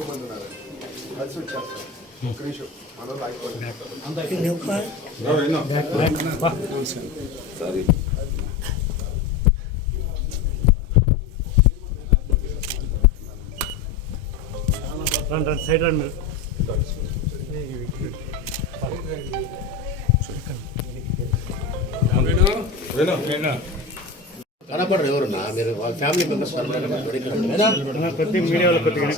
ఎక్కువ మంది ఉన్నారు కలిసి వచ్చేస్తారు. ఒక నిమిషం మనం ఆగిపోయింది. సైడ్ రండి. కనపడరు ఎవరున్నా మీరు వాళ్ళ ఫ్యామిలీ మెంబర్స్ కొద్దిగా మీడియాలో కొద్దిగా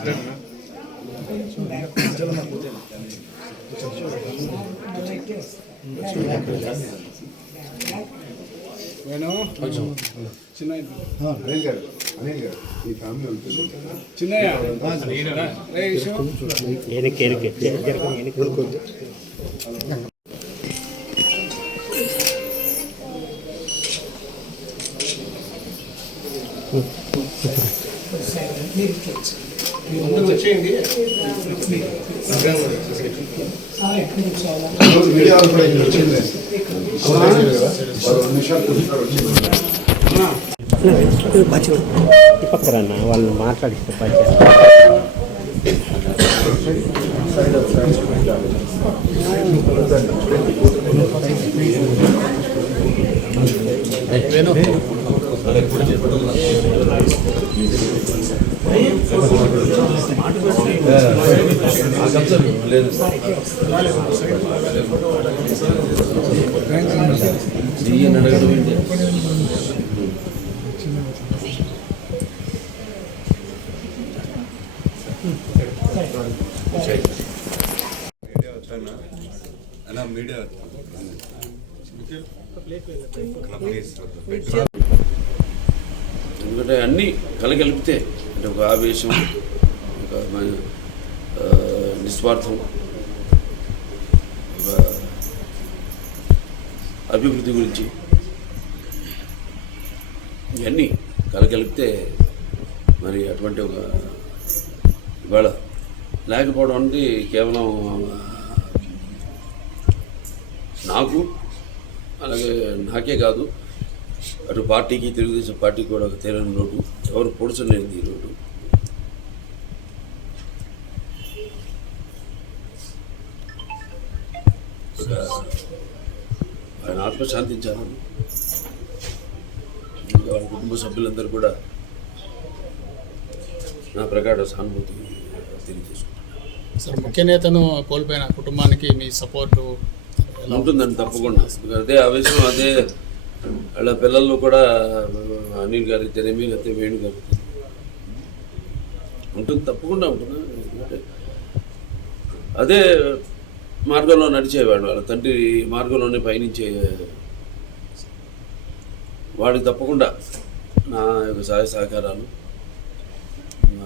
అనిల్ గారు ఈ ఫ్యామిలీ ఉంటుంది. మీడియా వాళ్ళు కూడా ఇక్కడ వచ్చింది. 2 నిమిషాలు వచ్చింది. పక్కరన్నా వాళ్ళు మాట్లాడిస్తే మీడియా ఎందుకంటే అన్నీ కలగలిపితే అంటే ఒక ఆవేశం, ఒక నిస్వార్థం, ఒక అభివృద్ధి గురించి ఇవన్నీ కలగలిపితే మరి అటువంటి ఒక ఇవాళ లేకపోవడం అనేది కేవలం నాకు అలాగే నాకే కాదు, అటు పార్టీకి తెలుగుదేశం పార్టీకి కూడా ఒక తీరని లోటు, ఎవరు పొడుచలేనిది ఈ లోటు. ఆయన ఆత్మశాంతించాలని వాళ్ళ కుటుంబ సభ్యులందరూ కూడా నా ప్రకార సానుభూతి తెలియజేసుకుంటున్నాను. సార్, ముఖ్య నేతను కోల్పోయిన కుటుంబానికి మీ సపోర్టు ఉంటుందండి తప్పకుండా. అదే ఆవేశం, అదే వాళ్ళ పిల్లలు కూడా అనిల్ గారు తెరమీ అయితే వేణు గారు ఉంటుంది, తప్పకుండా ఉంటుంది. అదే మార్గంలో నడిచేవాడు, వాళ్ళ తండ్రి మార్గంలోనే పయనించే వాడికి తప్పకుండా నా యొక్క సహాయ సహకారాలు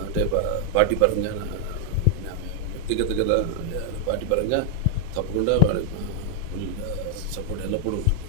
అంటే పార్టీ పరంగా, వ్యక్తిగత కదా పార్టీ పరంగా తప్పకుండా వాడి సపోర్ట్ ఎల్లప్పుడూ ఉంటుంది.